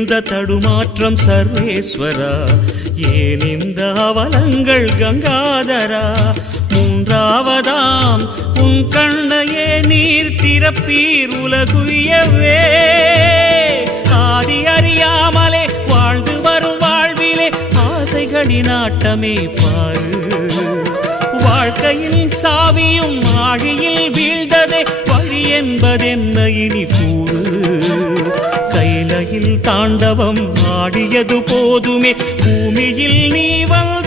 இந்த தடுமாற்றம் சர்வேஸ்வரா? ஏன் இந்த அவலங்கள் கங்காதரா? மூன்றாவதாம் உன் கண்ணையே நீர் திறப்பீர் உலகுயவே. ஆதி அறியாமலே வாழ்ந்து வரும் வாழ்விலே ஆசைகளின் ஆட்டமே பாரு. வாழ்க்கையின் சாவியும் ஆழியில் வீழ்ந்ததே, வழி என்பதென்ன இனி கூறு? கைலையில் தாண்டவம் ஆடியது போதுமே, பூமியில் நீ வந்த